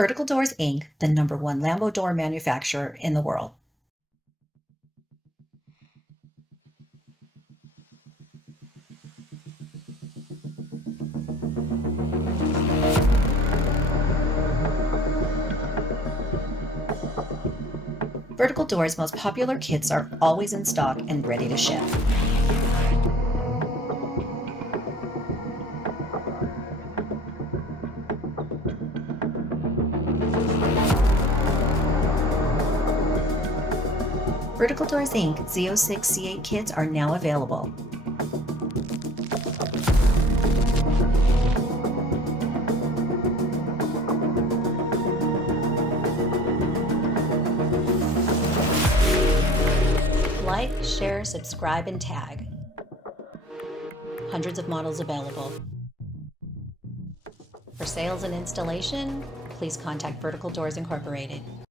Vertical Doors, Inc., the #1 Lambo door manufacturer in the world. Vertical Doors' most popular kits are always in stock and ready to ship. Vertical Doors, Inc. Z06 C8 kits are now available. Like, share, subscribe, and tag. Hundreds of models available. For sales and installation, please contact Vertical Doors Incorporated.